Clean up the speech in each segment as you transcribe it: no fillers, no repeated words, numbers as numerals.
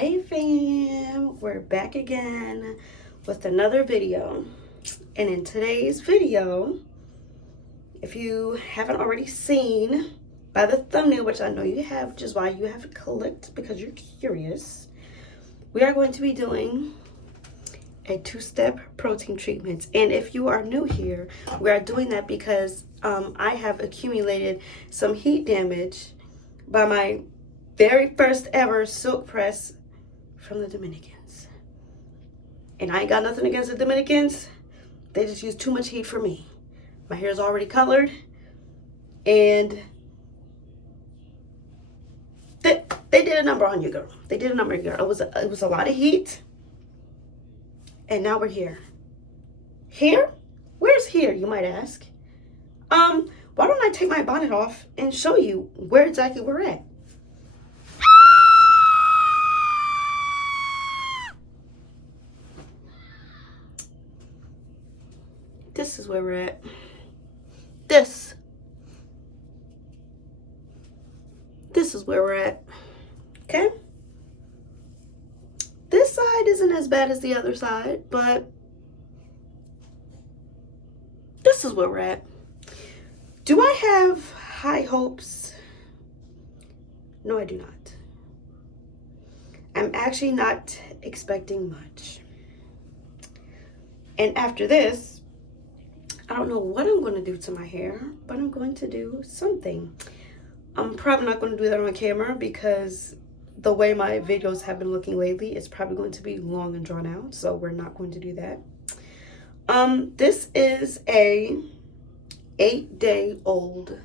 Hey fam, we're back again with another video. And in today's video, if you haven't already seen by the thumbnail, which I know you have, which is why you have clicked because you're curious, we are going to be doing a two-step protein treatment. And if you are new here, we are doing that because I have accumulated some heat damage by my very first ever silk press from the Dominicans. And I ain't got nothing against the Dominicans. They just use too much heat for me. My hair is already colored, and they did a number on you, girl. They did a number on you, girl. It was a lot of heat, and now we're here. Here? Where's here, you might ask? Why don't I take my bonnet off and show you where exactly we're at? This is where we're at. This is where we're at. Okay? This side isn't as bad as the other side, but this is where we're at. Do I have high hopes? No, I do not. I'm actually not expecting much. And after this, I don't know what I'm going to do to my hair, but I'm going to do something. I'm probably not going to do that on camera because the way my videos have been looking lately, it's probably going to be long and drawn out, so we're not going to do that. This is a 8-day-old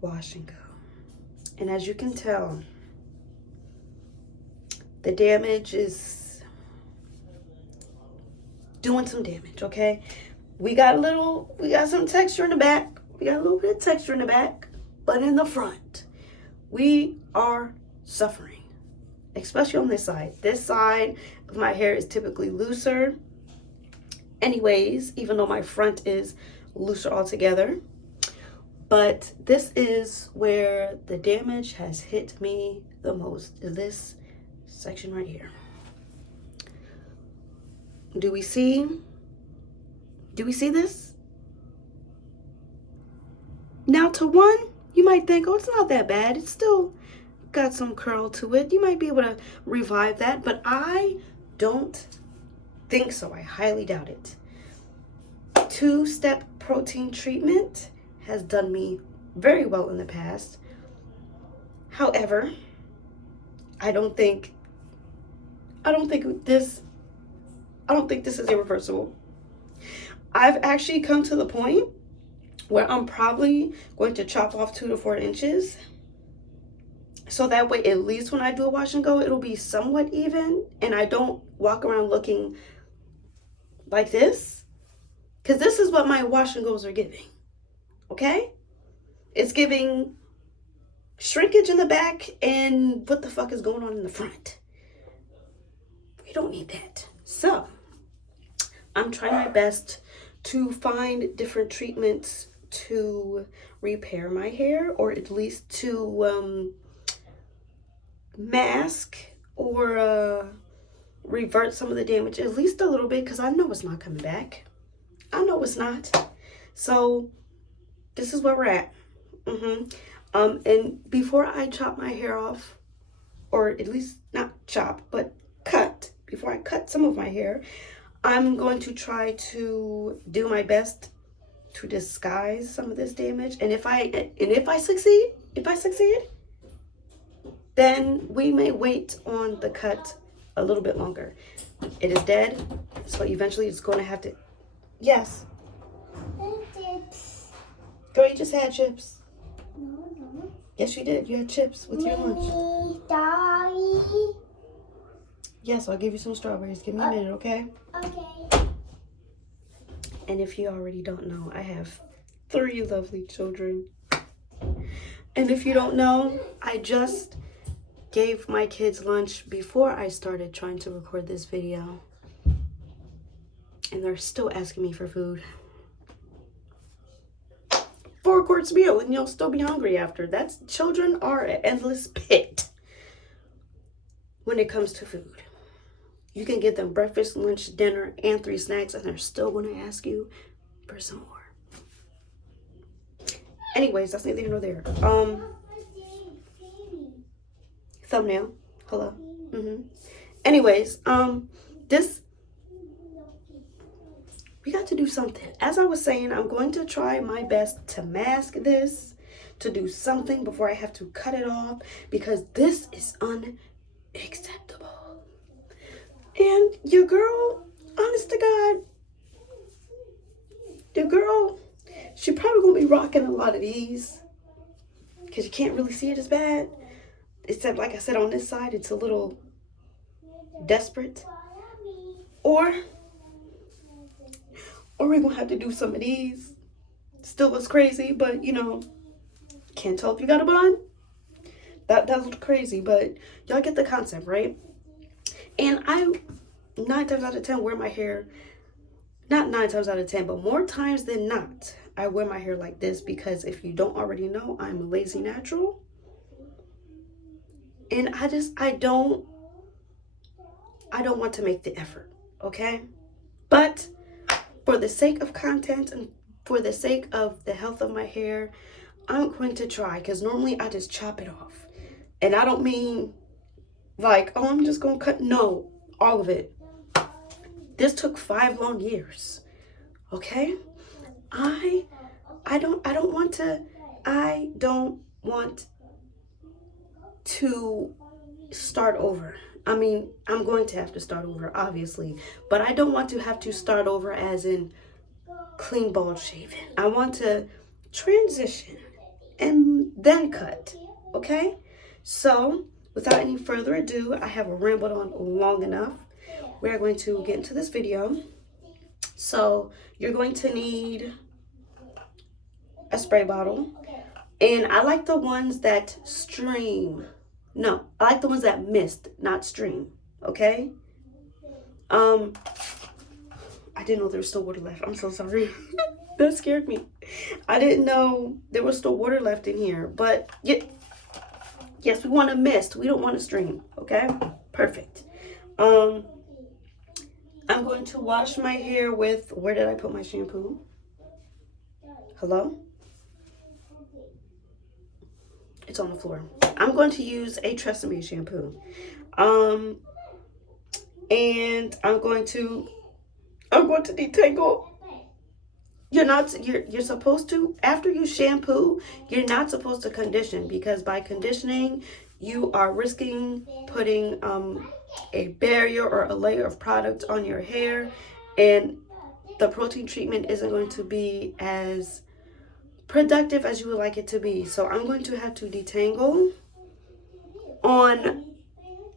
wash and go. And as you can tell, the damage is doing some damage, okay? We got some texture in the back. We got a little bit of texture in the back, but in the front, we are suffering, especially on this side. This side of my hair is typically looser anyways, even though my front is looser altogether. But this is where the damage has hit me the most, is this section right here. Do we see this? Now to one, you might think, oh, it's not that bad. It's still got some curl to it. You might be able to revive that, but I don't think so. I highly doubt it. Two-step protein treatment has done me very well in the past. However, I don't think this is irreversible. I've actually come to the point where I'm probably going to chop off 2 to 4 inches. So that way, at least when I do a wash and go, it'll be somewhat even and I don't walk around looking like this. Because this is what my wash and goes are giving. Okay? It's giving shrinkage in the back and what the fuck is going on in the front. We don't need that. So, I'm trying my best to find different treatments to repair my hair, or at least to mask or revert some of the damage, at least a little bit, because I know it's not coming back. I know it's not. So this is where we're at. And before I chop my hair off, or at least not chop, but cut, before I cut some of my hair, I'm going to try to do my best to disguise some of this damage. And if I succeed, then we may wait on the cut a little bit longer. It is dead, so eventually it's going to have to. Yes. Chips. Girl, you just had chips. No. Yes, you did. You had chips with your lunch. Daddy. Yes, I'll give you some strawberries. Give me a minute, okay? Okay. And if you already don't know, I have 3 lovely children. And if you don't know, I just gave my kids lunch before I started trying to record this video. And they're still asking me for food. 4 course meal and you'll still be hungry after. Children are an endless pit. when it comes to food. You can give them breakfast, lunch, dinner, and 3 snacks, and they're still going to ask you for some more. Anyways, that's neither here nor there. Thumbnail. Hello. Anyways, we got to do something. As I was saying, I'm going to try my best to mask this, to do something before I have to cut it off, because this is unacceptable. And your girl, honest to God, your girl, she probably gonna be rocking a lot of these, because you can't really see it as bad. Except, like I said, on this side, it's a little desperate. Or we're gonna have to do some of these. Still looks crazy, but you know, can't tell if you got a bun. That does look crazy, but y'all get the concept, right? And I 9 times out of 10 wear my hair, not 9 times out of 10, but more times than not, I wear my hair like this, because if you don't already know, I'm a lazy natural. And I don't want to make the effort, okay? But for the sake of content and for the sake of the health of my hair, I'm going to try, because normally I just chop it off. And I don't mean like, oh, I'm just going to cut. No, all of it. This took 5 long years, okay? I don't want to start over. I mean, I'm going to have to start over, obviously, but I don't want to have to start over as in clean bald shaven. I want to transition and then cut, okay? So, without any further ado, I have rambled on long enough. We're going to get into this video. So, you're going to need a spray bottle. And I like the ones that stream. No, I like the ones that mist, not stream. Okay? I didn't know there was still water left. I'm so sorry. That scared me. I didn't know there was still water left in here. But yes, we want to mist. We don't want to stream. Okay? Perfect. I'm going to wash my hair with, where did I put my shampoo? Hello? It's on the floor. I'm going to use a Tresemme shampoo. And I'm going to detangle. You're supposed to, after you shampoo, you're not supposed to condition, because by conditioning, you are risking putting a barrier or a layer of product on your hair, and the protein treatment isn't going to be as productive as you would like it to be. So I'm going to have to detangle on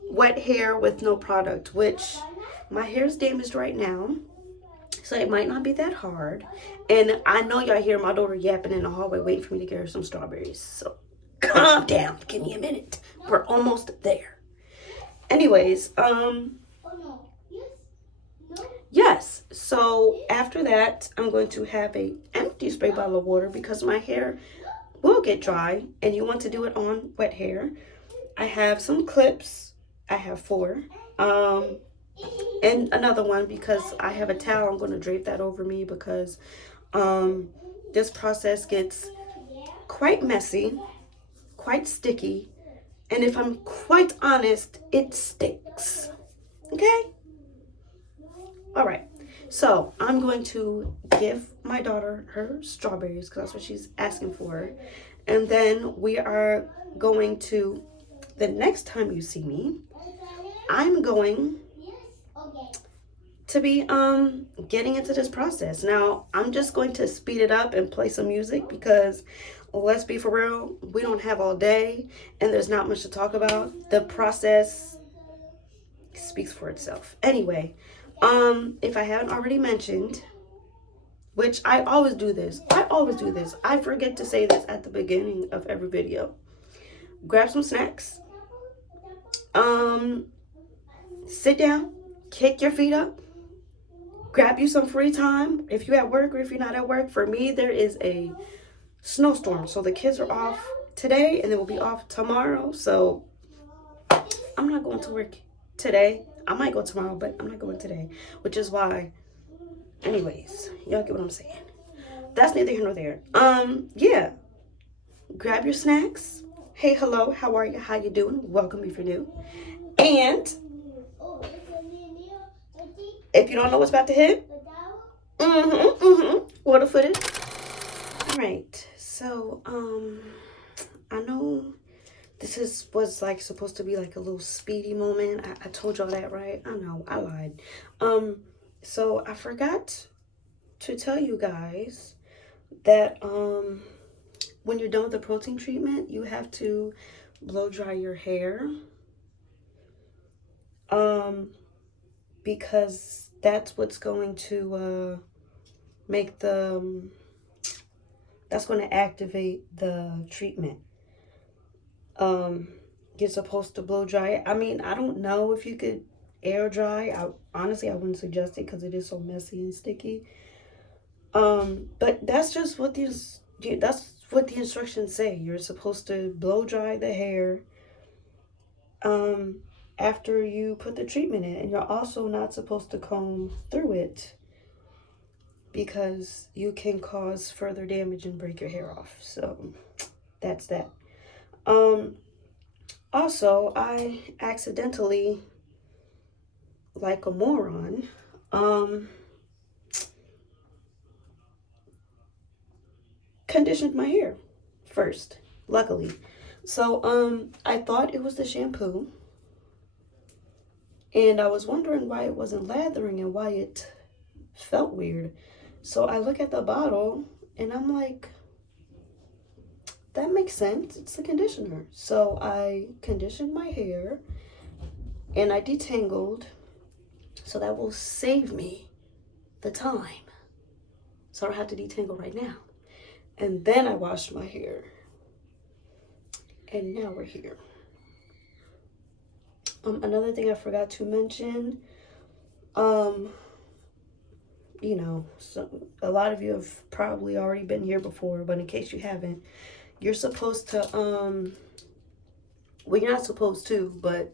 wet hair with no product, which my hair is damaged right now, so it might not be that hard. And I know y'all hear my daughter yapping in the hallway waiting for me to get her some strawberries, so calm down, give me a minute, we're almost there. Anyways, yes, so after that, I'm going to have a empty spray bottle of water, because my hair will get dry and you want to do it on wet hair. I have some clips. I have 4. And another one, because I have a towel, I'm going to drape that over me, because this process gets quite messy, quite sticky, and if I'm quite honest, it stinks. Okay? All right, so I'm going to give my daughter her strawberries, because that's what she's asking for. And then we are going to, the next time you see me, I'm going to be getting into this process. Now, I'm just going to speed it up and play some music, because let's be for real, we don't have all day and there's not much to talk about. The process speaks for itself. Anyway, if I haven't already mentioned, which I always do this. I forget to say this at the beginning of every video. Grab some snacks. Sit down, kick your feet up, grab you some free time if you're at work or if you're not at work. For me, there is a snowstorm, so the kids are off today and they will be off tomorrow. So I'm I'm not going to work today. I might go tomorrow, but I'm not going today, which is why, anyways, y'all get what I'm saying. That's neither here nor there. Yeah, grab your snacks. Hey, hello, how are you? How you doing? Welcome if you're new. And if you don't know what's about to hit, water footed. All right, so I know this was like supposed to be like a little speedy moment. I told y'all that, right? I know, I lied. So I forgot to tell you guys that when you're done with the protein treatment, you have to blow dry your hair. Because that's what's going to make that's going to activate the treatment. You're supposed to blow dry it. I mean, I don't know if you could air dry. Honestly, I wouldn't suggest it because it is so messy and sticky. But that's just what the instructions say. You're supposed to blow dry the hair after you put the treatment in, and you're also not supposed to comb through it because you can cause further damage and break your hair off. So that's that. Also, I accidentally, like a moron, conditioned my hair first, luckily. So I thought it was the shampoo, and I was wondering why it wasn't lathering and why it felt weird. So I look at the bottle and I'm like, that makes sense, it's the conditioner. So I conditioned my hair and I detangled, so that will save me the time, so I don't have to detangle right now. And then I washed my hair, and now we're here. Another thing I forgot to mention, you know, so a lot of you have probably already been here before, but in case you haven't, you're supposed to, well, you're not supposed to, but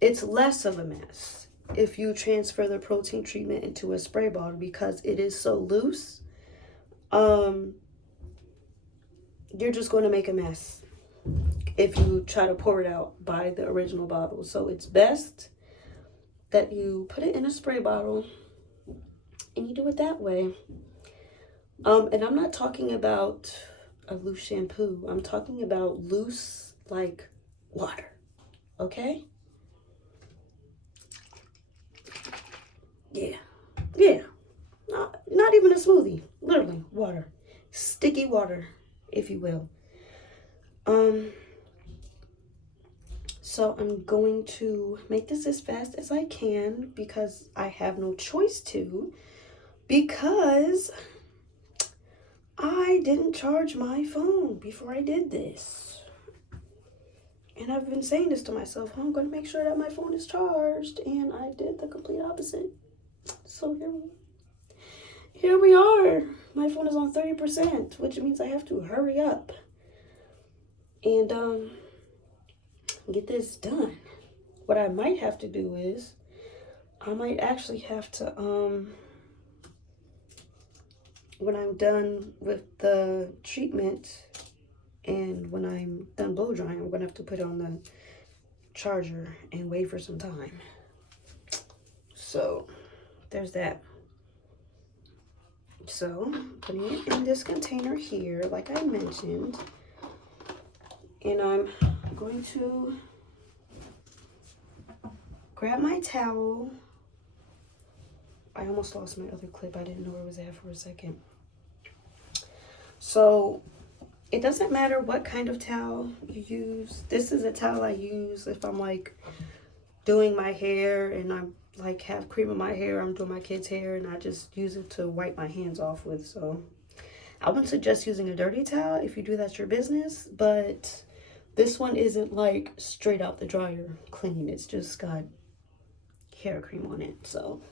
it's less of a mess if you transfer the protein treatment into a spray bottle, because it is so loose. You're just going to make a mess if you try to pour it out by the original bottle. So it's best that you put it in a spray bottle and you do it that way. And I'm not talking about a loose shampoo. I'm talking about loose, like water. Okay? Yeah. Not even a smoothie. Literally, water. Sticky water, if you will. So I'm going to make this as fast as I can because I have no choice to, because I didn't charge my phone before I did this. And I've been saying this to myself, I'm going to make sure that my phone is charged, and I did the complete opposite. So here we are. My phone is on 30%, which means I have to hurry up and get this done. What I might have to do is I might actually have to when I'm done with the treatment and when I'm done blow drying, I'm gonna have to put it on the charger and wait for some time. So there's that. So putting it in this container here, like I mentioned, and I'm going to grab my towel. I almost lost my other clip. I didn't know where it was at for a second. So it doesn't matter what kind of towel you use. This is a towel I use if I'm like doing my hair and I'm like have cream in my hair, I'm doing my kids' hair, and I just use it to wipe my hands off with. So I wouldn't suggest using a dirty towel. If you do, that's your business. But this one isn't like straight out the dryer clean. It's just got hair cream on it. So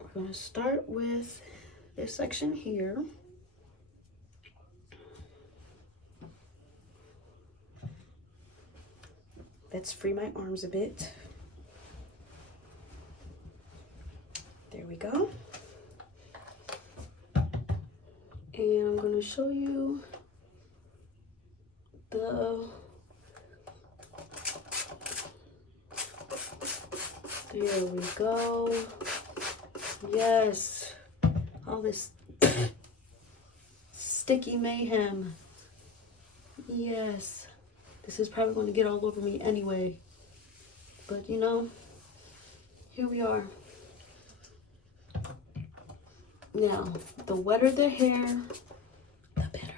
we're gonna start with this section here. Let's free my arms a bit. There we go. And I'm going to show you there we go. Yes. All this sticky mayhem. Yes. This is probably going to get all over me anyway. But you know, here we are. Now, the wetter the hair, the better.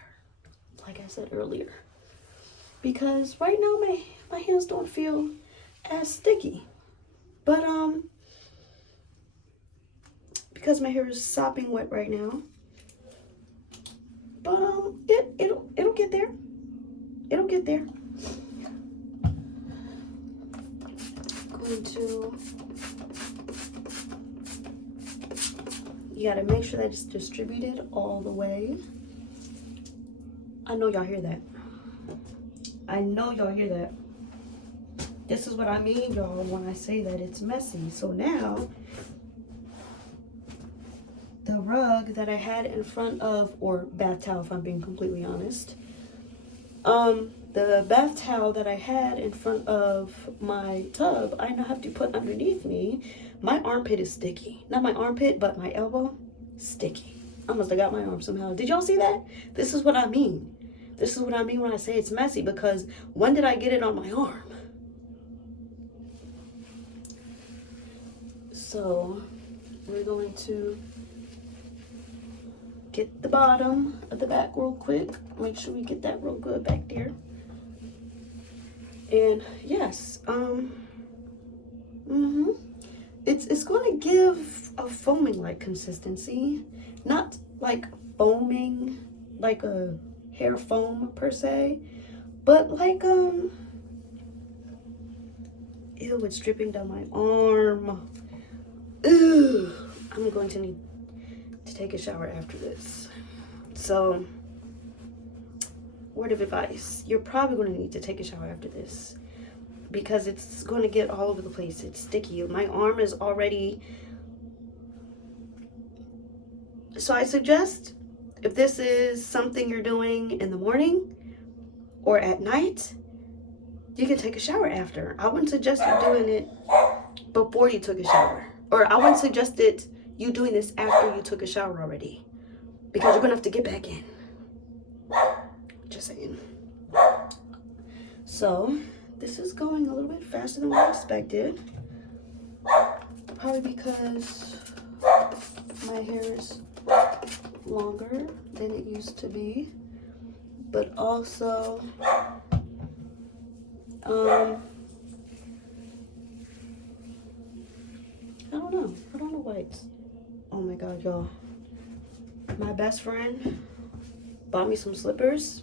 Like I said earlier. Because right now my hands don't feel as sticky. But because my hair is sopping wet right now. But it'll get there. It'll get there. Going to, you gotta make sure that it's distributed all the way. I know y'all hear that. I know y'all hear that. This is what I mean, y'all, when I say that it's messy. So now, the rug that I had in front of, or bath towel if I'm being completely honest, the bath towel that I had in front of my tub, I now have to put underneath me. My armpit is sticky. Not my armpit, but my elbow, sticky. I must have got my arm somehow. Did y'all see that? This is what I mean. This is what I mean when I say it's messy, because when did I get it on my arm? So we're going to get the bottom of the back real quick. Make sure we get that real good back there. And yes, it's going to give a foaming like consistency, not like foaming like a hair foam per se, but like ew, it's dripping down my arm. Ugh. I'm going to need to take a shower after this. So, word of advice, you're probably going to need to take a shower after this, because it's going to get all over the place. It's sticky. My arm is already, so I suggest, if this is something you're doing in the morning or at night, you can take a shower after. I wouldn't suggest you doing it before you took a shower, or I wouldn't suggest it you doing this after you took a shower already, because you're gonna have to get back in. Just saying. So this is going a little bit faster than what I expected, probably because my hair is longer than it used to be, but also I don't know why it's, oh my god, y'all, my best friend bought me some slippers,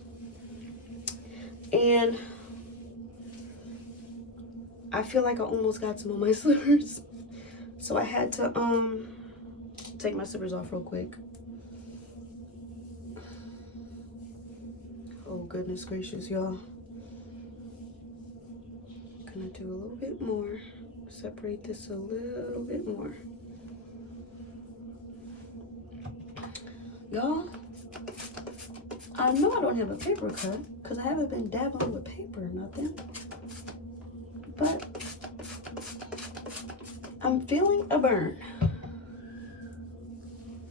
and I feel like I almost got some of my slippers, so I had to take my slippers off real quick. Oh goodness gracious, y'all. Gonna do a little bit more, separate this a little bit more. Y'all, I know I don't have a paper cut because I haven't been dabbling with paper or nothing, but I'm feeling a burn,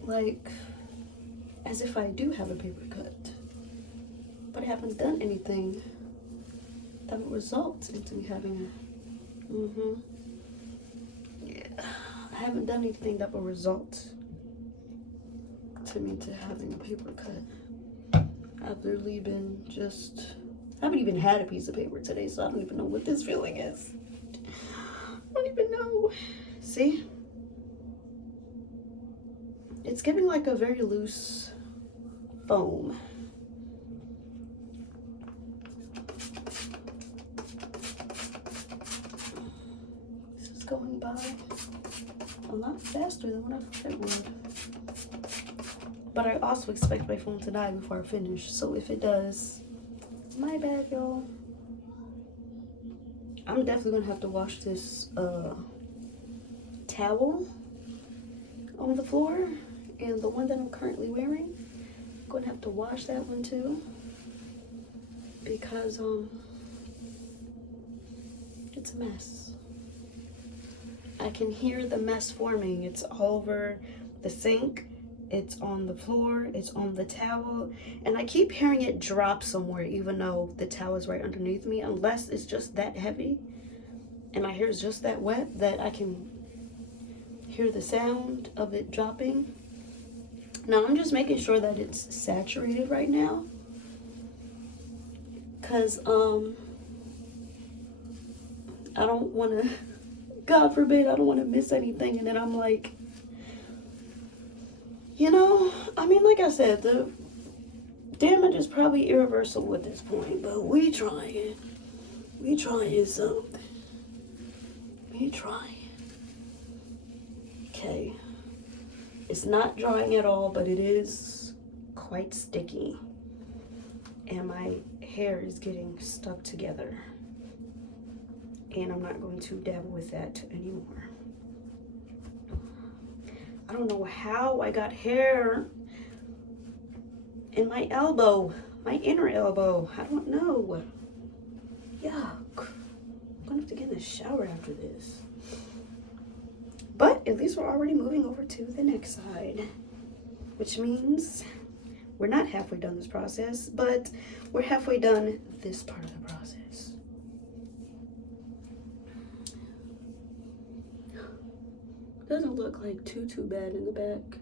like as if I do have a paper cut, but I haven't done anything that would result into me having a, yeah, I haven't done anything that will result to me to having a paper cut. I've literally been just, I haven't even had a piece of paper today, so I don't even know what this feeling is. I don't even know. See? It's giving like a very loose foam. This is going by a lot faster than what I thought it would. But I also expect my phone to die before I finish. So if it does, my bad, y'all. I'm definitely gonna have to wash this towel on the floor, and the one that I'm currently wearing, I'm gonna have to wash that one too, because it's a mess. I can hear the mess forming. It's all over the sink, it's on the floor, it's on the towel, and I keep hearing it drop somewhere even though the towel is right underneath me, unless it's just that heavy and my hair is just that wet that I can hear the sound of it dropping. Now I'm just making sure that it's saturated right now, because I don't want to, God forbid, I don't want to miss anything, and then I'm like, you know, I mean, like I said, the damage is probably irreversible at this point, but we trying something. We trying. Okay. It's not drying at all, but it is quite sticky. And my hair is getting stuck together. And I'm not going to dabble with that anymore. I don't know how I got hair in my elbow, my inner elbow. I don't know. Yuck. I'm gonna have to get in the shower after this. But at least we're already moving over to the next side, which means we're not halfway done this process, but we're halfway done this part of the process. Doesn't look like too bad in the back.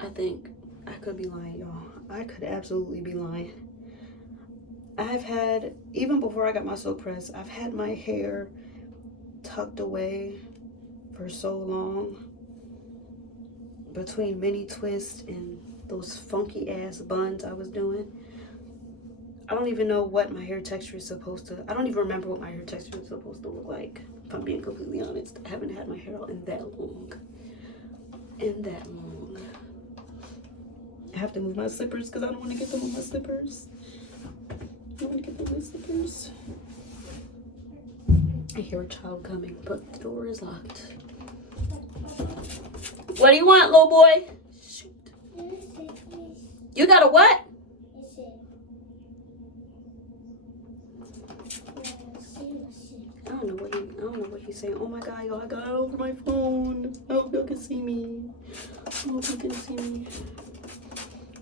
I think. I could be lying, y'all. I could absolutely be lying. I've had, even before I got my silk press, I've had my hair tucked away for so long between mini twists and those funky ass buns I was doing. I don't even know what my hair texture is supposed to, I don't even remember what my hair texture is supposed to look like, if I'm being completely honest. I haven't had my hair out in that long. I have to move my slippers because I don't want to get them on my slippers. I don't want to get them on my slippers. I hear a child coming, but the door is locked. What do you want, little boy? Shoot. You got a what? I don't know what he's saying. Oh my God, y'all, I got it over my phone. I hope y'all can see me. I hope you can see me.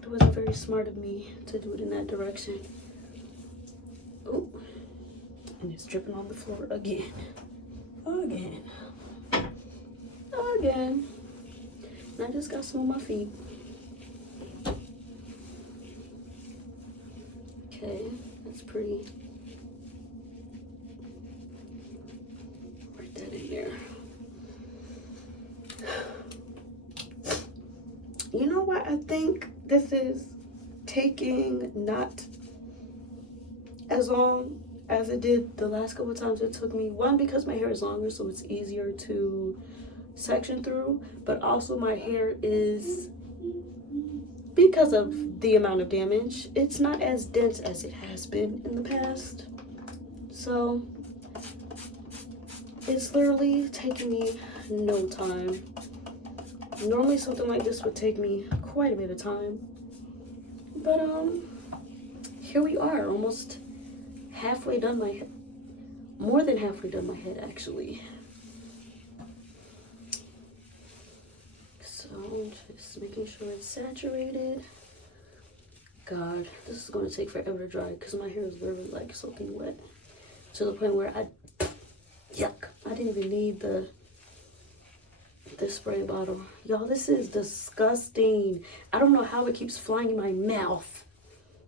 It wasn't very smart of me to do it in that direction. Oh, and it's dripping on the floor again. And I just got some on my feet. Okay, that's pretty. Write that in there. You know what? I think this is taking not as long as it did the last couple of times it took me. One, because my hair is longer, so it's easier to section through, but also my hair is, because of the amount of damage, it's not as dense as it has been in the past. So it's literally taking me no time. Normally something like this would take me quite a bit of time, but here we are, almost halfway done my head, more than halfway done my head actually. So just making sure it's saturated. God, this is going to take forever to dry because my hair is literally like soaking wet to the point where I didn't even need the spray bottle. Y'all, this is disgusting. I don't know how it keeps flying in my mouth.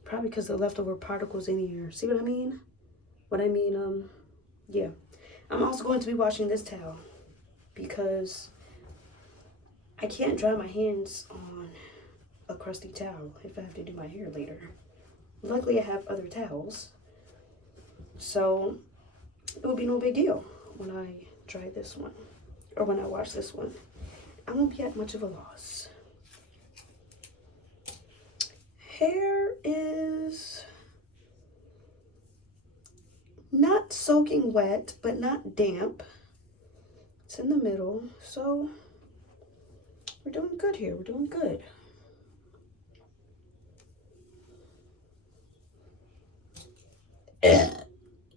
Probably because the leftover particles in here. See what I mean? Yeah. I'm also going to be washing this towel because I can't dry my hands on a crusty towel if I have to do my hair later. Luckily, I have other towels, so it will be no big deal when I dry this one, or when I wash this one. I won't be at much of a loss. Hair is soaking wet, but not damp. It's in the middle, so we're doing good here. We're doing good.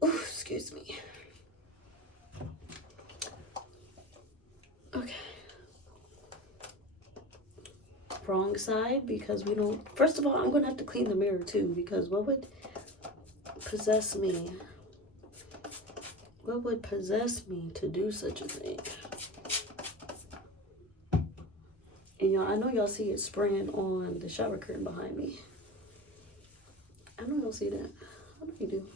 Oh, excuse me. Okay. Wrong side, because we don't... First of all, I'm going to have to clean the mirror too, because what would possess me? What would possess me to do such a thing? And y'all, I know y'all see it spraying on the shower curtain behind me. I know y'all see that. I know you do.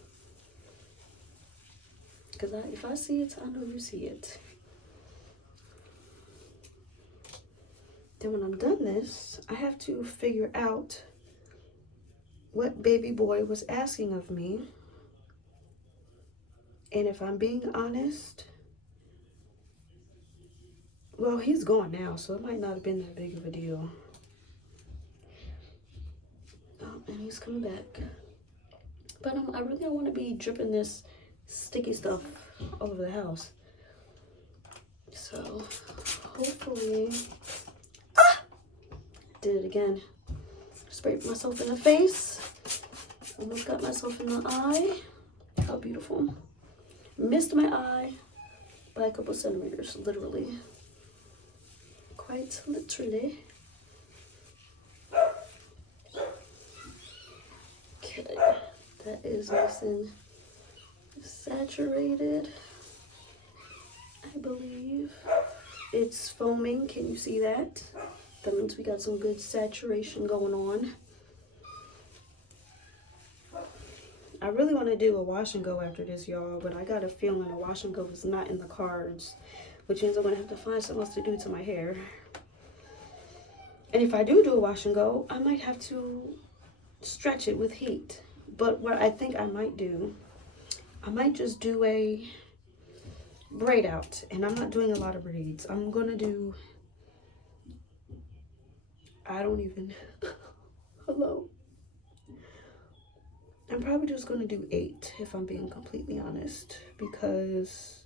Because if I see it, I know you see it. Then when I'm done this, I have to figure out what baby boy was asking of me. And if I'm being honest, well, he's gone now, so it might not have been that big of a deal. Oh, and he's coming back. But I really don't want to be dripping this sticky stuff all over the house. So, hopefully... Did it again. Sprayed myself in the face. Almost got myself in the eye. How beautiful. Missed my eye by a couple centimeters, literally. Quite literally. Okay, that is nice and saturated, I believe. It's foaming, can you see that? That means we got some good saturation going on. I really want to do a wash and go after this, y'all, but I got a feeling a wash and go is not in the cards, which means I'm going to have to find something else to do to my hair. And if I do a wash and go, I might have to stretch it with heat. But what I think I might do, I might just do a braid out, and I'm not doing a lot of braids. I'm going to do... I don't even, hello. I'm probably just going to do 8 if I'm being completely honest, because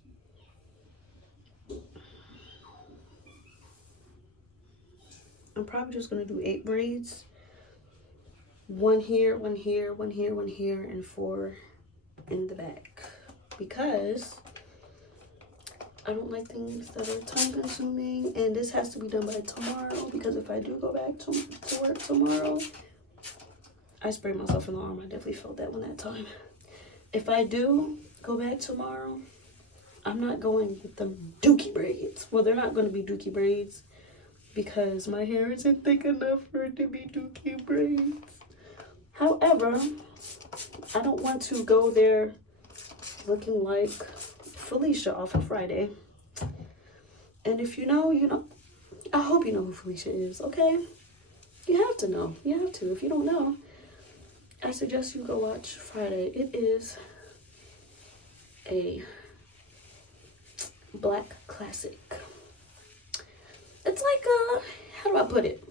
I'm probably just going to do 8 braids. 1 here, 1 here, 1 here, 1 here, and 4 in the back, because I don't like things that are time consuming, and this has to be done by tomorrow, because if I do go back to work tomorrow, I sprayed myself in the arm. I definitely felt that one that time. If I do go back tomorrow, I'm not going with the dookie braids. Well, they're not going to be dookie braids because my hair isn't thick enough for it to be dookie braids. However, I don't want to go there looking like Felicia off of Friday. And if you know, you know. I hope you know who Felicia is, okay? You have to know. You have to. If you don't know, I suggest you go watch Friday. It is a black classic. It's like a, how do I put it?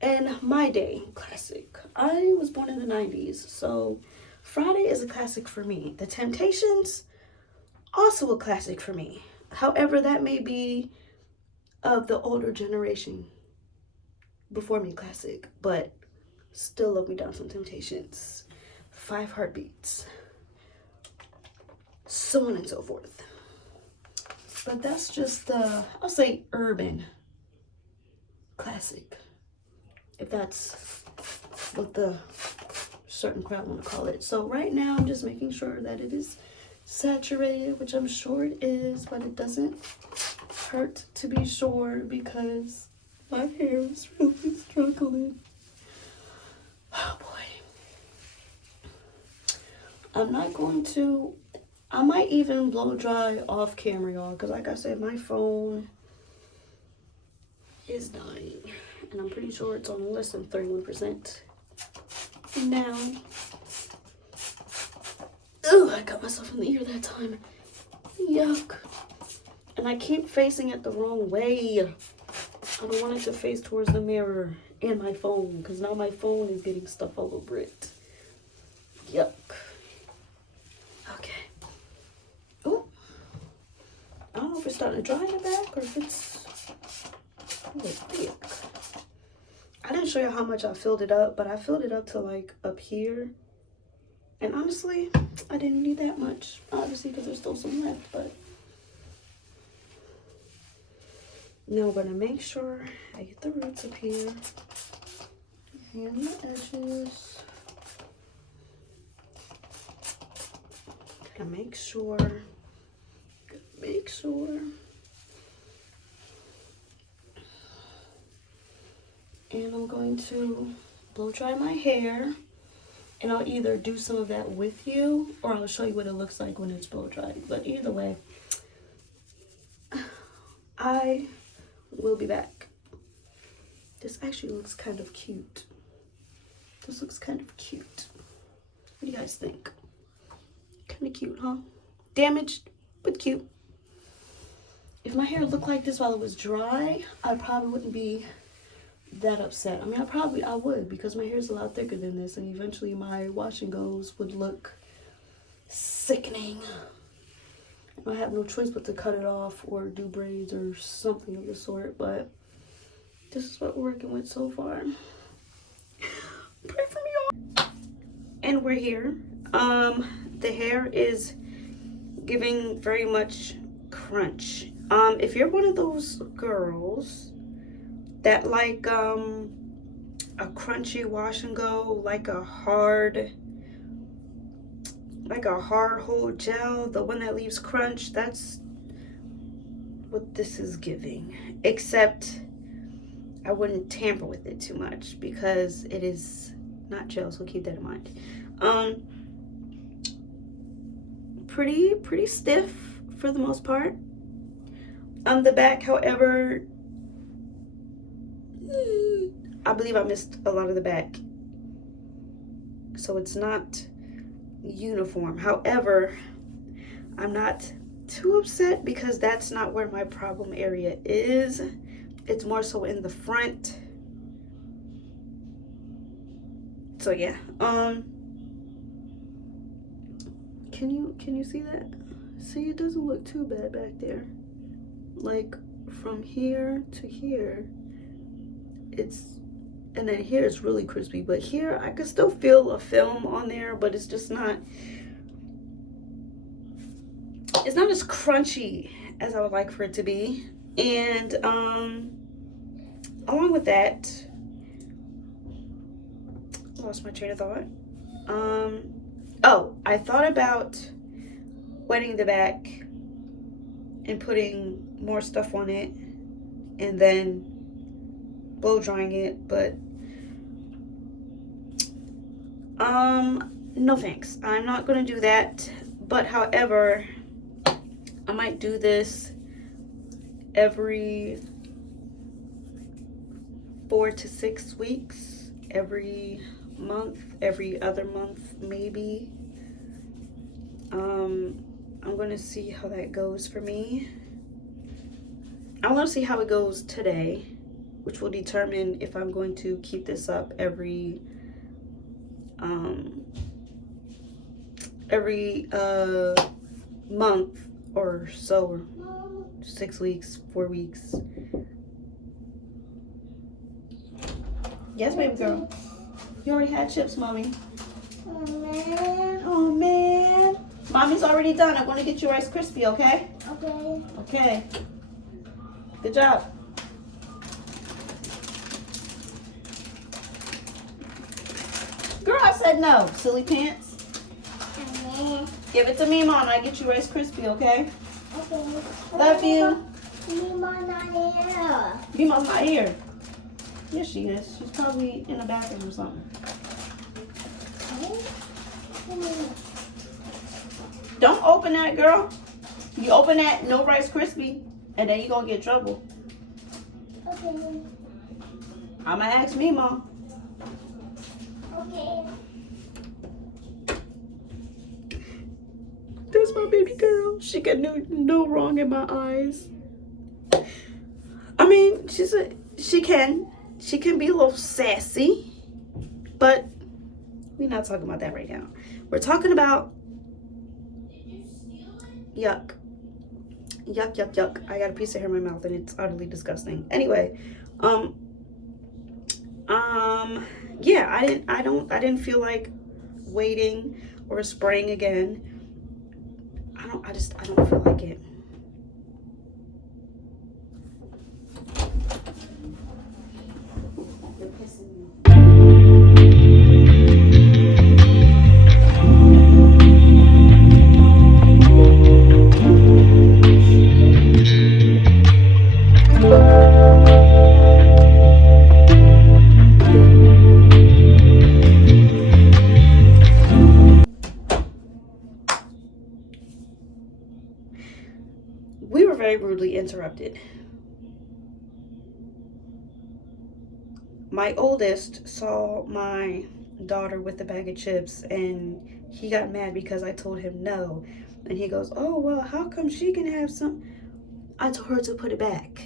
In my day classic. I was born in the 90s, so Friday is a classic for me. The Temptations, also a classic for me. However, that may be of the older generation before me classic, but still love me down some Temptations. 5 Heartbeats, so on and so forth. But that's just the, I'll say, urban classic, if that's what the certain crowd want to call it. So right now I'm just making sure that it is saturated, which I'm sure it is, but it doesn't hurt to be sure because my hair is really struggling. Oh boy. I'm not going to, I might even blow dry off camera, y'all, because like I said, my phone is dying, and I'm pretty sure it's on less than 31% now. Ooh, I got myself in the ear that time. Yuck. And I keep facing it the wrong way. I don't want it to face towards the mirror and my phone, because now my phone is getting stuff all over it. Yuck. Okay. if it's starting to dry in the back or if it's really thick. I didn't show you how much I filled it up, but I filled it up to like up here. And honestly, I didn't need that much, obviously, because there's still some left, but now I'm gonna make sure I get the roots up here and the edges. Gotta make sure. And I'm going to blow dry my hair. And I'll either do some of that with you or I'll show you what it looks like when it's blow dried. But either way, I will be back. This actually looks kind of cute. This looks kind of cute. What do you guys think? Kind of cute, huh? Damaged, but cute. If my hair looked like this while it was dry, I probably wouldn't be that upset. I mean, I would, because my hair is a lot thicker than this, and eventually my wash and goes would look sickening. I have no choice but to cut it off or do braids or something of the sort, but this is what we're working with so far. Pray for me, y'all. And we're here. The hair is giving very much crunch. If you're one of those girls that like a crunchy wash and go, like a hard hold gel, the one that leaves crunch, that's what this is giving. Except I wouldn't tamper with it too much because it is not gel, so keep that in mind. Pretty stiff for the most part. The back, however, I believe I missed a lot of the back, so it's not uniform. However, I'm not too upset because that's not where my problem area is. It's more so in the front. So yeah, can you see that? See, it doesn't look too bad back there. Like from here to here, and then here it's really crispy, but here I can still feel a film on there, but it's just not, it's not as crunchy as I would like for it to be. And along with that, lost my train of thought. Oh, I thought about wetting the back and putting more stuff on it and then blow drying it, but no thanks. I'm not gonna do that. But however, I might do this every 4 to 6 weeks, every month, every other month maybe. I'm gonna see how that goes for me. I want to see how it goes today, which will determine if I'm going to keep this up every month or so, or 6 weeks, 4 weeks. Yes, baby girl. You already had chips, mommy. Oh man. Oh man. Mommy's already done. I'm gonna get you Rice Krispie, okay? Okay. Okay. Good job. Girl, I said no, silly pants. Okay. Give it to me, Mom. I get you Rice Krispie, okay? Okay. Love you. Mima's not here. Mima's not here. Yes, she is. She's probably in the bathroom or something. Don't open that, girl. You open that, no Rice Krispie, and then you're going to get in trouble. Okay. I'm going to ask me, Mom. Okay. That's my baby girl. She got no wrong in my eyes. I mean, she can be a little sassy, but we're not talking about that right now. We're talking about yuck. Yuck, yuck, yuck. I got a piece of hair in my mouth and it's utterly disgusting. Anyway, yeah, I didn't feel like waiting or spraying again. I don't feel like it. You're pissing me We were very rudely interrupted. My oldest saw my daughter with a bag of chips and he got mad because I told him no. And he goes, oh, well, how come she can have some? I told her to put it back.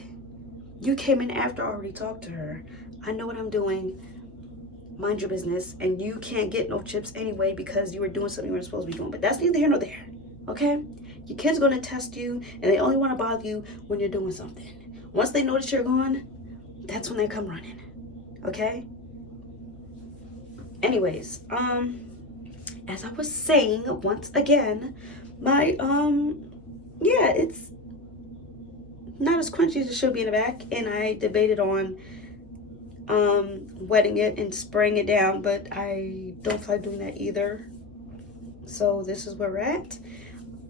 You came in after I already talked to her. I know what I'm doing. Mind your business. And you can't get no chips anyway because you were doing something you weren't supposed to be doing. But that's neither here nor there. Okay? Your kid's going to test you and they only want to bother you when you're doing something. Once they notice you're gone, that's when they come running. Okay? Anyways, as I was saying, once again, my, yeah, it's not as crunchy as it should be in the back, and I debated on, wetting it and spraying it down, but I don't feel like doing that either, so this is where we're at.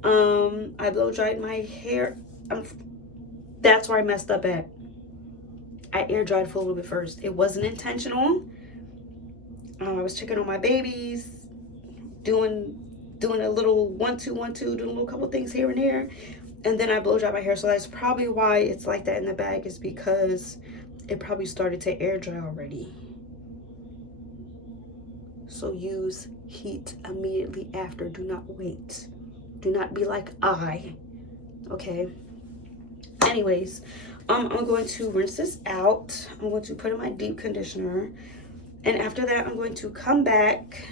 I blow dried my hair. That's where I messed up at. I air dried for a little bit first. It wasn't intentional. I was checking on my babies, doing a little 1 2 1 2, doing a little couple things here and there, and then I blow dry my hair. So that's probably why it's like that in the bag, is because it probably started to air dry already. So use heat immediately after. Do not wait. Do not be like I. Okay. Anyways, I'm going to rinse this out. I'm going to put in my deep conditioner. And after that, I'm going to come back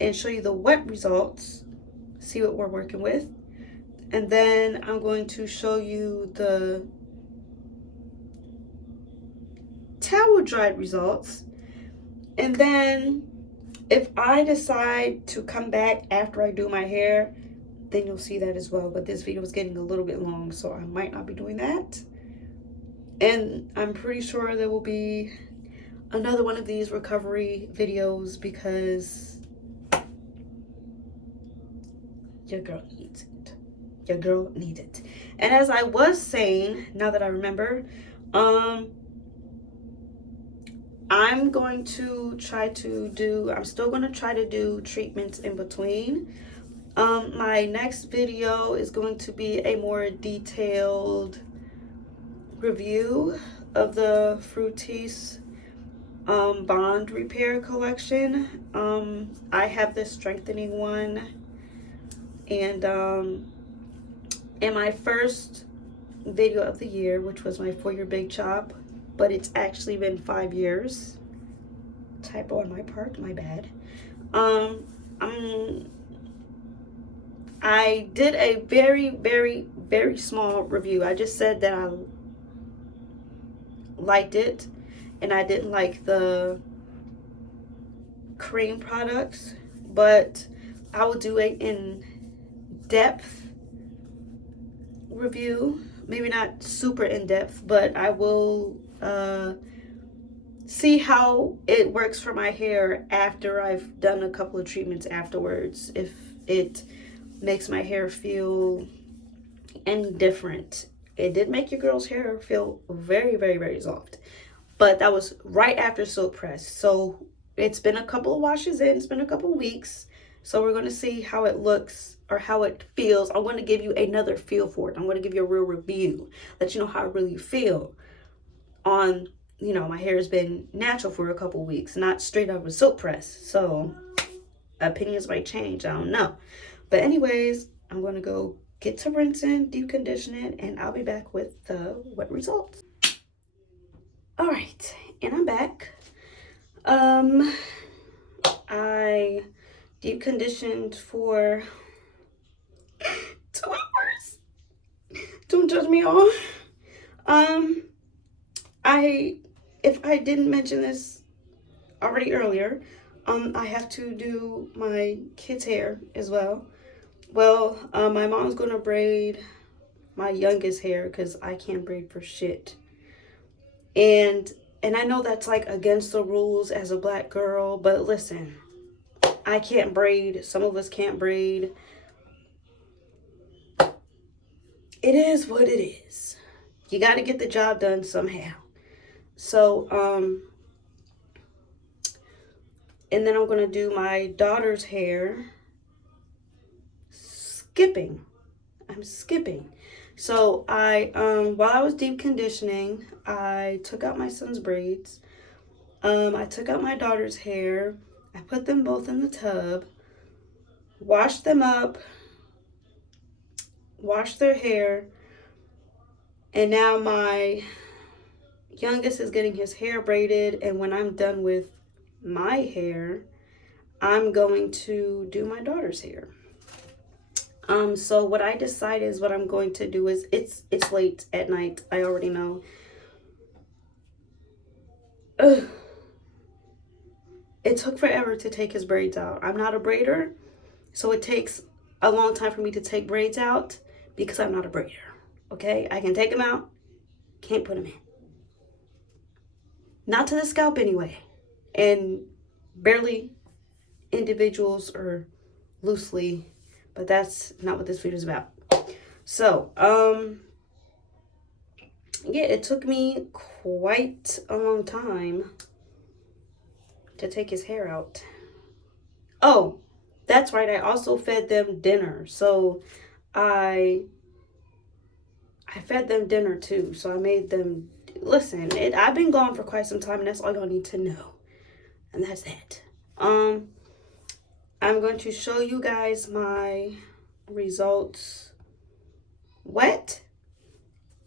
and show you the wet results. See what we're working with. And then I'm going to show you the towel dried results. And then if I decide to come back after I do my hair, then you'll see that as well. But this video is getting a little bit long, so I might not be doing that. And I'm pretty sure there will be another one of these recovery videos because your girl needs it. Your girl needs it. And as I was saying, now that I remember, I'm going to try to do, I'm still going to try to do treatments in between. My next video is going to be a more detailed review of the Fructis Bond Repair collection. I have this strengthening one, and in my first video of the year, which was my 4-year big chop, but it's actually been 5 years. Typo on my part, my bad. I did a very, very, very small review. I just said that I liked it and I didn't like the cream products, but I will do a in-depth review. Maybe not super in-depth, but I will see how it works for my hair after I've done a couple of treatments afterwards, if it makes my hair feel any different. It did make your girl's hair feel very, very, very soft, but that was right after soap press. So it's been a couple of washes in, it's been a couple of weeks. So we're going to see how it looks or how it feels. I'm going to give you another feel for it. I'm going to give you a real review, let you know how I really feel on, you know, my hair has been natural for a couple of weeks, not straight out of soap press. So opinions might change, I don't know. But anyways, I'm going to go get to rinsing, deep conditioning, and I'll be back with the wet results. All right, and I'm back. I deep conditioned for 2 hours. judge me all. If I didn't mention this already earlier, I have to do my kids' hair as well. Well, my mom's gonna braid my youngest hair because I can't braid for shit. And I know that's like against the rules as a black girl, but listen, I can't braid. Some of us can't braid. It is what it is. You got to get the job done somehow. So, and then I'm going to do my daughter's hair. I'm skipping. So while I was deep conditioning, I took out my son's braids. I took out my daughter's hair. I put them both in the tub, washed them up, washed their hair, and now my youngest is getting his hair braided, and when I'm done with my hair, I'm going to do my daughter's hair. So what I decided is what I'm going to do is, it's late at night, I already know. Ugh. It took forever to take his braids out. I'm not a braider, so it takes a long time for me to take braids out because I'm not a braider, okay? I can take them out, can't put them in. Not to the scalp anyway, and barely individuals or loosely, but that's not what this video is about. So, yeah, it took me quite a long time to take his hair out. Oh, that's right, I also fed them dinner. So I fed them dinner too. So I made them, listen, I've been gone for quite some time, and that's all y'all need to know. And that's that. I'm going to show you guys my results wet,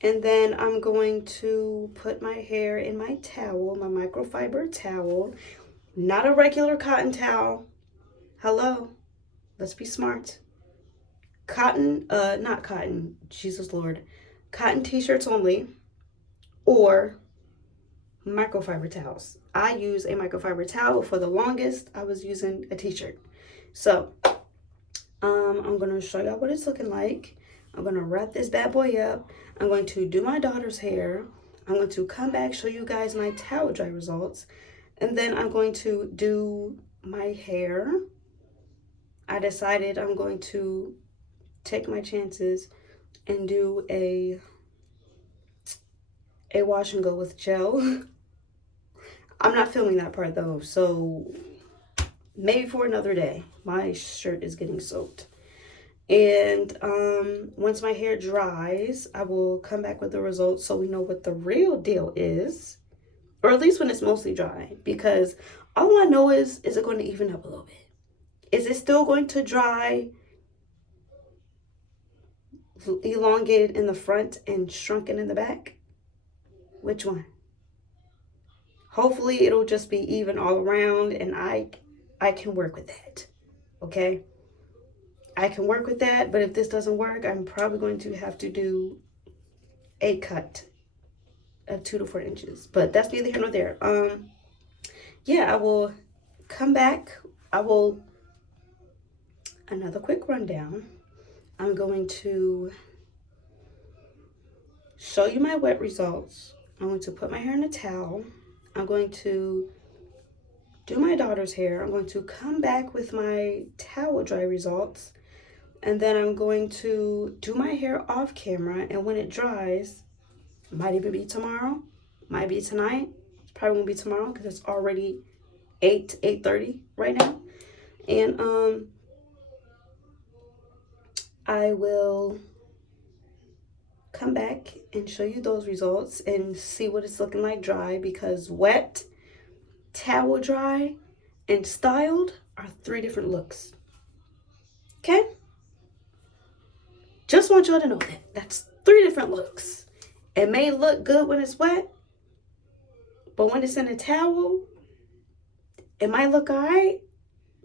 and then I'm going to put my hair in my towel, my microfiber towel, not a regular cotton towel. Hello, let's be smart. Cotton, not cotton, Jesus Lord, cotton t-shirts only, or microfiber towels. I use a microfiber towel. For the longest, I was using a t-shirt. So, I'm going to show y'all what it's looking like. I'm going to wrap this bad boy up. I'm going to do my daughter's hair. I'm going to come back, show you guys my towel dry results. And then I'm going to do my hair. I decided I'm going to take my chances and do a wash and go with gel. I'm not filming that part though, so maybe for another day. My shirt is getting soaked. And once my hair dries, I will come back with the results so we know what the real deal is. Or at least when it's mostly dry. Because all I know is it going to even up a little bit? Is it still going to dry elongated in the front and shrunken in the back? Which one? Hopefully it'll just be even all around, and I can work with that. Okay? I can work with that, but if this doesn't work, I'm probably going to have to do a cut of 2 to 4 inches. But that's neither here nor there. Yeah, I will come back. Another quick rundown. I'm going to show you my wet results. I'm going to put my hair in a towel. I'm going to do my daughter's hair. I'm going to come back with my towel dry results. And then I'm going to do my hair off camera. And when it dries, might even be tomorrow, might be tonight. It probably won't be tomorrow because it's already 8:30 right now. And I will come back and show you those results and see what it's looking like dry, because wet, towel dry, and styled are 3 different looks. Okay? Just want y'all to know that. That's 3 different looks. It may look good when it's wet, but when it's in a towel, it might look alright.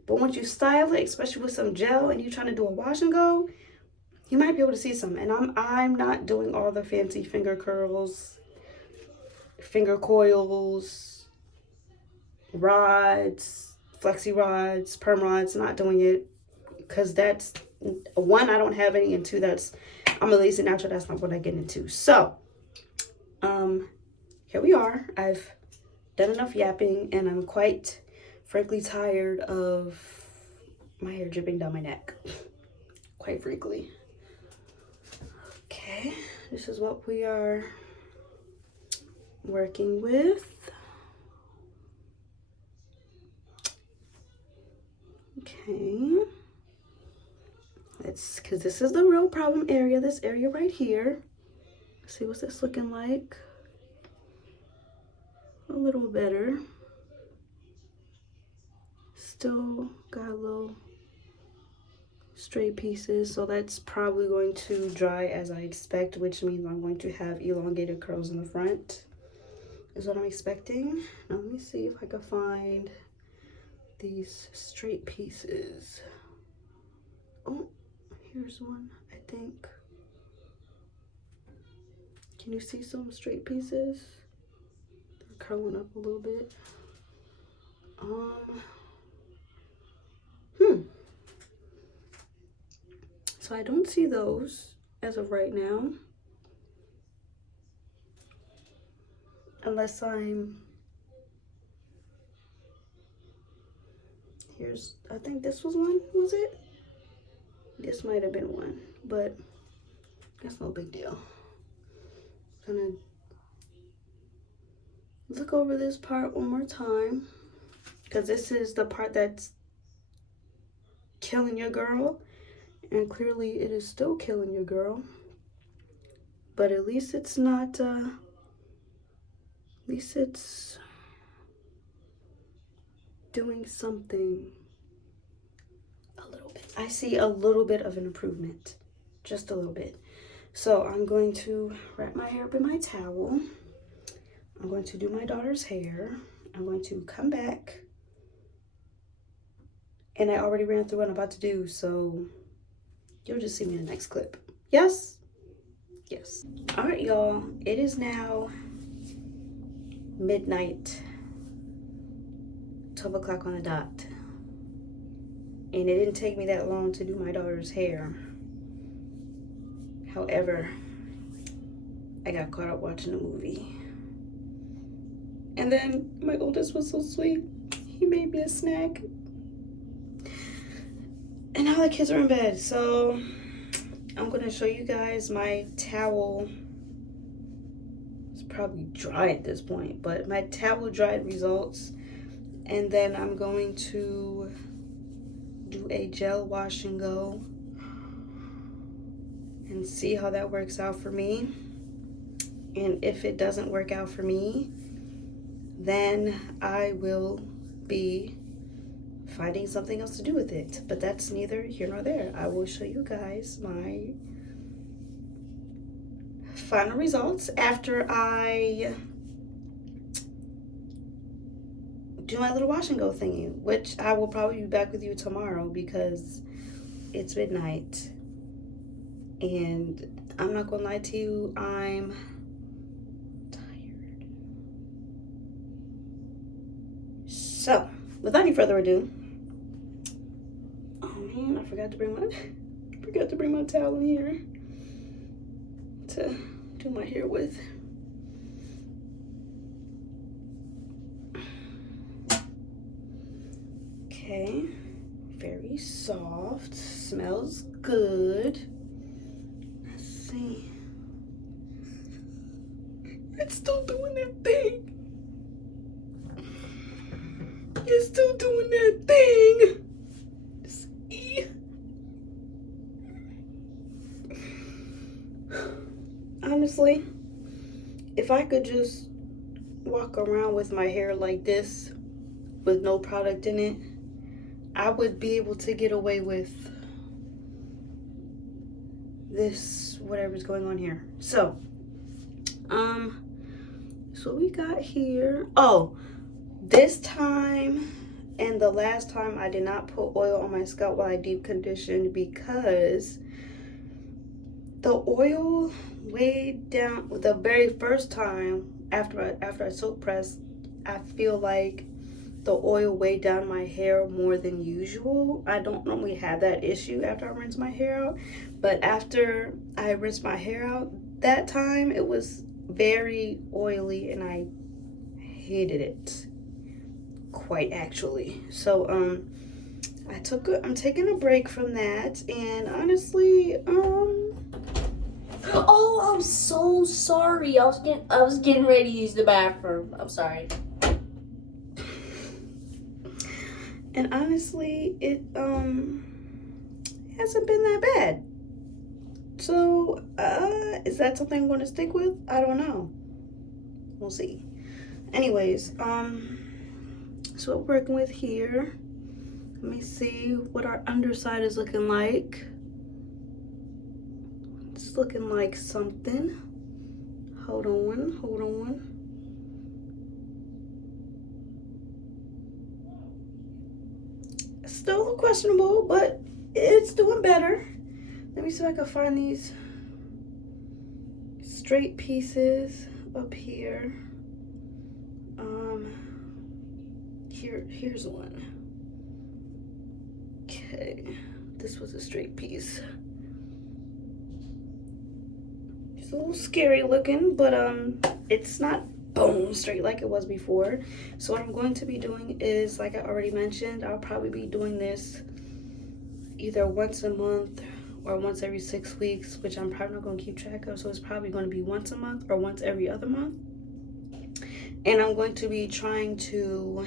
But once you style it, especially with some gel and you're trying to do a wash and go, you might be able to see some. And I'm not doing all the fancy finger curls, finger coils, rods, flexi rods, perm rods. Not doing it because that's, one, I don't have any, and two, that's, I'm a lazy natural. That's not what I get into. So here we are. I've done enough yapping, and I'm quite frankly tired of my hair dripping down my neck. Quite frankly. Okay, this is what we are working with. Okay, let's, because this is the real problem area, this area right here. Let's see what's this looking like. A little better. Still got a little straight pieces, so that's probably going to dry as I expect, which means I'm going to have elongated curls in the front, is what I'm expecting. Now let me see if I can find these straight pieces. Oh, here's one, I think. Can you see some straight pieces? They're curling up a little bit. So I don't see those as of right now. Unless I'm, here's, I think this was one, was it? This might have been one, but that's no big deal. I'm gonna look over this part one more time, because this is the part that's killing your girl, and clearly it is still killing your girl. But at least it's not, at least it's doing something a little bit. I see a little bit of an improvement, just a little bit. So I'm going to wrap my hair up in my towel. I'm going to do my daughter's hair. I'm going to come back. And I already ran through what I'm about to do, so you'll just see me in the next clip. Yes? Yes. All right, y'all. It is now midnight, 12 o'clock on the dot. And it didn't take me that long to do my daughter's hair. However, I got caught up watching a movie. And then my oldest was so sweet. He made me a snack. And now the kids are in bed, so I'm gonna show you guys my towel. It's probably dry at this point, but my towel dried results. And then I'm going to do a gel wash and go and see how that works out for me. And if it doesn't work out for me, then I will be finding something else to do with it. But that's neither here nor there. I will show you guys my final results after I do my little wash and go thingy, which I will probably be back with you tomorrow because it's midnight. And I'm not gonna lie to you, I'm tired. So, without any further ado, oh man, I forgot to bring my towel in here to do my hair with. Okay, very soft, smells good. Let's see. It's still doing that thing. It's still doing that thing. See? Honestly, if I could just walk around with my hair like this with no product in it, I would be able to get away with this, whatever's going on here. So what we got here. Oh, this time and the last time I did not put oil on my scalp while I deep conditioned because the oil weighed down the very first time after I soap pressed. I feel like the oil weighed down my hair more than usual. I don't normally have that issue after I rinse my hair out, but after I rinsed my hair out that time, it was very oily and I hated it quite actually. So I'm taking a break from that, and honestly, Oh, I'm so sorry. I was getting ready to use the bathroom. I'm sorry. and honestly, it hasn't been that bad. So, is that something I'm going to stick with? I don't know. We'll see. Anyways, so what we're working with here. Let me see what our underside is looking like. It's looking like something. Hold on. Still questionable, but it's doing better. Let me see if I can find these straight pieces up here. Here's one. Okay, this was a straight piece. It's a little scary looking, but it's not bone straight like it was before. So what I'm going to be doing is, like I already mentioned, I'll probably be doing this either once a month or once every 6 weeks, which I'm probably not going to keep track of. So it's probably going to be once a month or once every other month. And I'm going to be trying to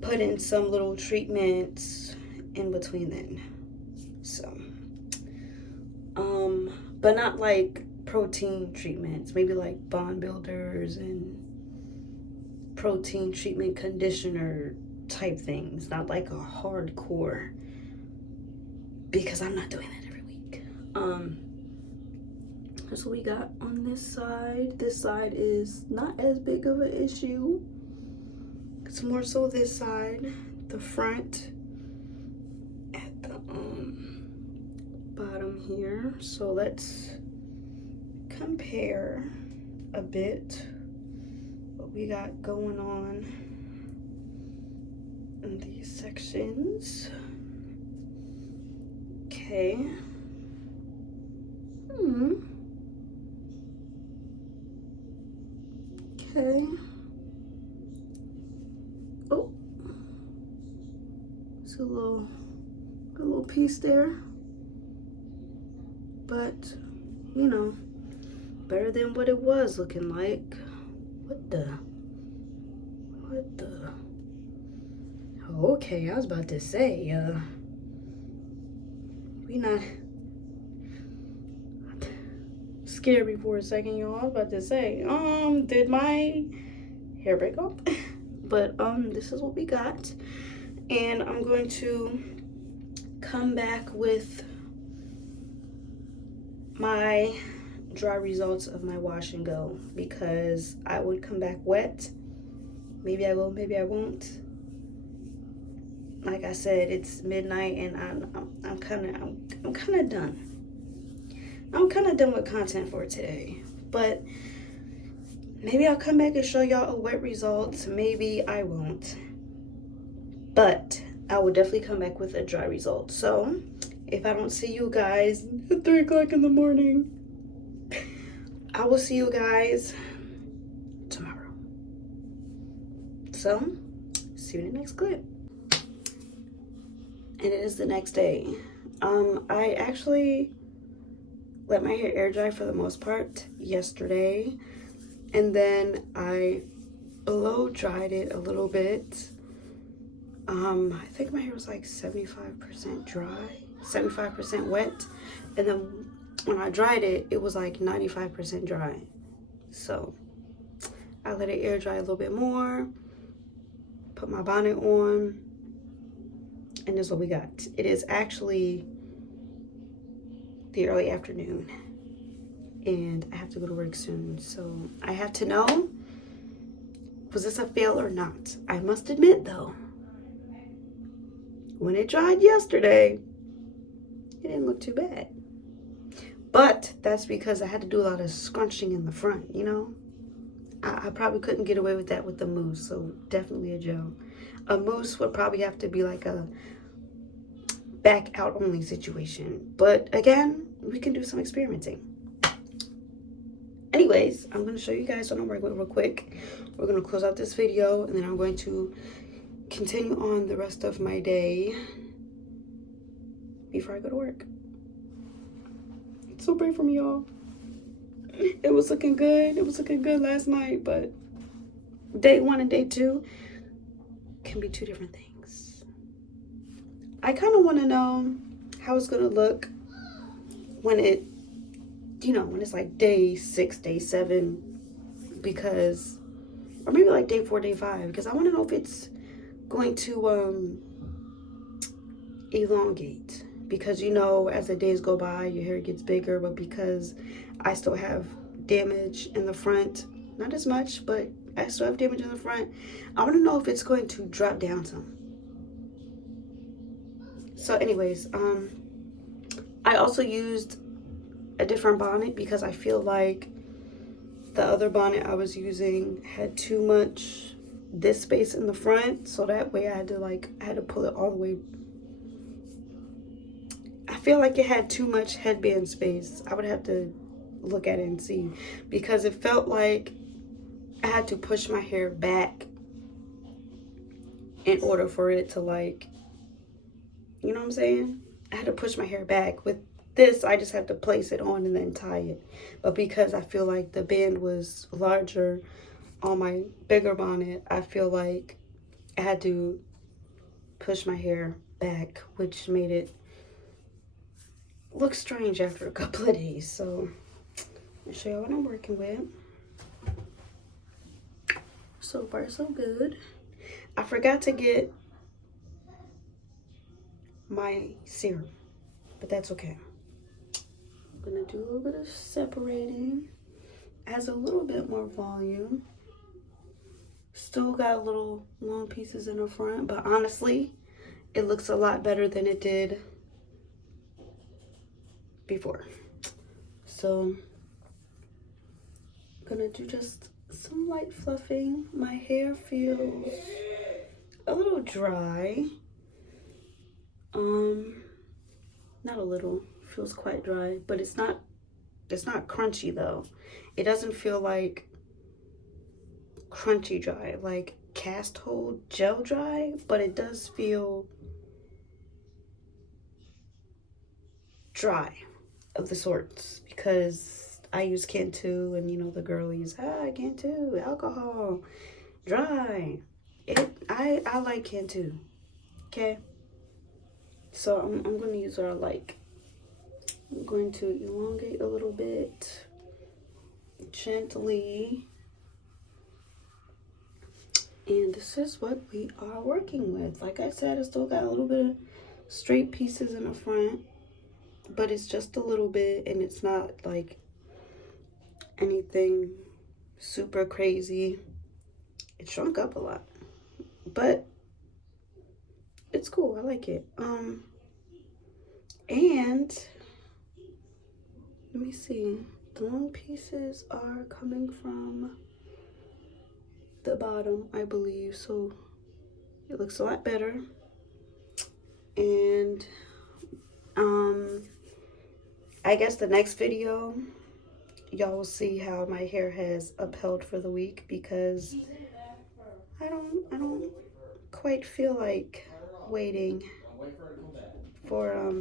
put in some little treatments in between then. So, but not like protein treatments, maybe like bond builders and protein treatment conditioner type things, not like a hardcore, because I'm not doing that every week. That's what we got on this side. This side is not as big of an issue. It's more so this side, the front at the bottom here. So let's compare a bit what we got going on in these sections. Okay. Okay. Oh, it's a little piece there, but you know, better than what it was looking like. What the? Okay, I was about to say, we not scared me for a second, y'all. I was about to say, did my hair break off? But this is what we got, and I'm going to come back with my dry results of my wash and go, because I would come back wet. Maybe I will, maybe I won't. Like I said, it's midnight and I'm kind of done. I'm kind of done with content for today, but maybe I'll come back and show y'all a wet result. Maybe I won't, but I will definitely come back with a dry result. So if I don't see you guys at 3 o'clock in the morning, I will see you guys tomorrow. So see you in the next clip. And it is the next day. I actually let my hair air dry for the most part yesterday, and then I blow dried it a little bit. I think my hair was like 75% dry, 75% wet, and then when I dried it, it was like 95% dry. So I let it air dry a little bit more, put my bonnet on, and this is what we got. It is actually the early afternoon, and I have to go to work soon, so I have to know, was this a fail or not? I must admit though, when it dried yesterday, it didn't look too bad. But that's because I had to do a lot of scrunching in the front, you know? I probably couldn't get away with that with the mousse, so definitely a gel. A mousse would probably have to be like a back out only situation. But again, we can do some experimenting. Anyways, I'm going to show you guys what I'm working with real quick. We're going to close out this video, and then I'm going to continue on the rest of my day before I go to work. So pray for me, y'all. It was looking good. It was looking good last night, but day 1 and day 2 can be 2 different things. I kind of want to know how it's going to look when it, you know, when it's like day 6, day 7, because, or maybe like day 4, day 5, because I want to know if it's going to elongate, because, you know, as the days go by, your hair gets bigger, but because I still have damage in the front, not as much, but I still have damage in the front, I want to know if it's going to drop down some. So anyways, I also used a different bonnet because I feel like the other bonnet I was using had too much this space in the front, so that way I had to pull it all the way. I feel like it had too much headband space. I would have to look at it and see, because it felt like I had to push my hair back in order for it to, like, you know what I'm saying? I had to push my hair back. With this, I just had to place it on and then tie it. But because I feel like the band was larger on my bigger bonnet, I feel like I had to push my hair back, which made it look strange after a couple of days. So I'll show you what I'm working with. So far, so good. I forgot to get my serum, but that's okay. I'm gonna do a little bit of separating. It has a little bit more volume. Still got little long pieces in the front, but honestly, it looks a lot better than it did before. So I'm gonna do just some light fluffing. My hair feels a little dry. Not a little, feels quite dry, but it's not crunchy though. It doesn't feel like crunchy dry, like cast hold gel dry, but it does feel dry of the sorts, because I use Cantu, and you know the girlies, Cantu, alcohol, dry. I like Cantu, okay? So I'm going to use what I like. I'm going to elongate a little bit, gently. And this is what we are working with. Like I said, I still got a little bit of straight pieces in the front, but it's just a little bit, and it's not like anything super crazy. It shrunk up a lot, but it's cool. I like it. And let me see. The long pieces are coming from the bottom, I believe, so it looks a lot better. And I guess the next video y'all will see how my hair has upheld for the week, because I don't quite feel like waiting for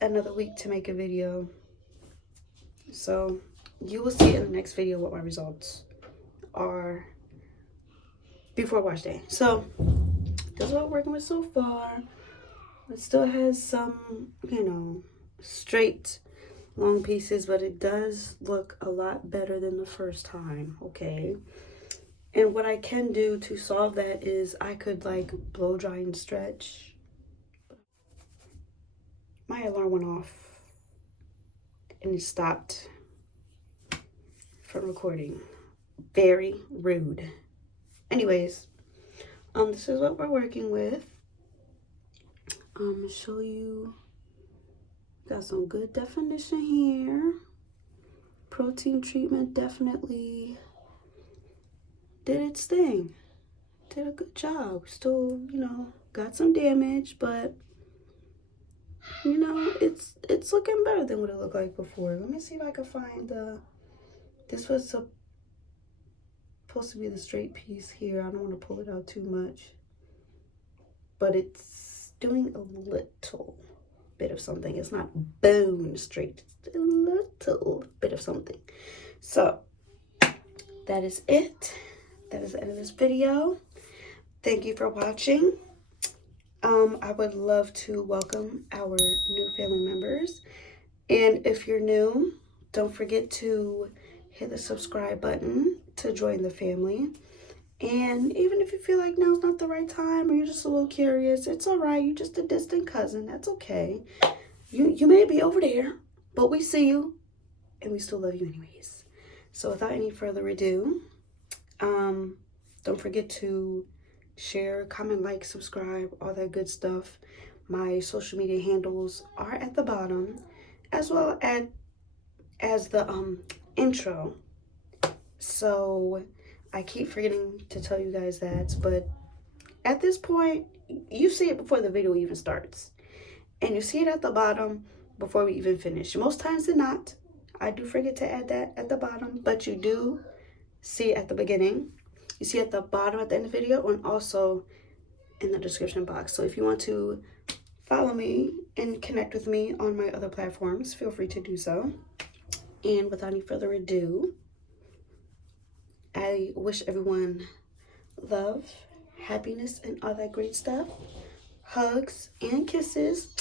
another week to make a video. So you will see in the next video what my results are before wash day. So this is what I'm working with so far. It still has some, you know, straight long pieces, but it does look a lot better than the first time, okay? And what I can do to solve that is I could like blow dry and stretch. My alarm went off and it stopped from recording. Very rude. Anyways, this is what we're working with. Show you Got some good definition here. Protein treatment definitely did its thing. Did a good job. Still, you know, got some damage, but you know, it's looking better than what it looked like before. Let me see if I can find this was supposed to be the straight piece here. I don't want to pull it out too much, but it's doing a little bit of something. It's not bone straight, it's a little bit of something. So that is it. That is the end of this video. Thank you for watching. I would love to welcome our new family members, and if you're new, don't forget to hit the subscribe button to join the family. And even if you feel like now's not the right time, or you're just a little curious, it's all right. You're just a distant cousin. That's okay. You may be over there, but we see you, and we still love you anyways. So without any further ado, don't forget to share, comment, like, subscribe, all that good stuff. My social media handles are at the bottom, as well as the intro. So I keep forgetting to tell you guys that, but at this point, you see it before the video even starts, and you see it at the bottom before we even finish. Most times than not, I do forget to add that at the bottom, but you do see it at the beginning. You see it at the bottom at the end of the video, and also in the description box. So if you want to follow me and connect with me on my other platforms, feel free to do so. And without any further ado, I wish everyone love, happiness, and all that great stuff. Hugs and kisses.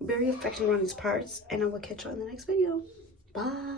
Very affectionate around these parts. And I will catch you in the next video. Bye.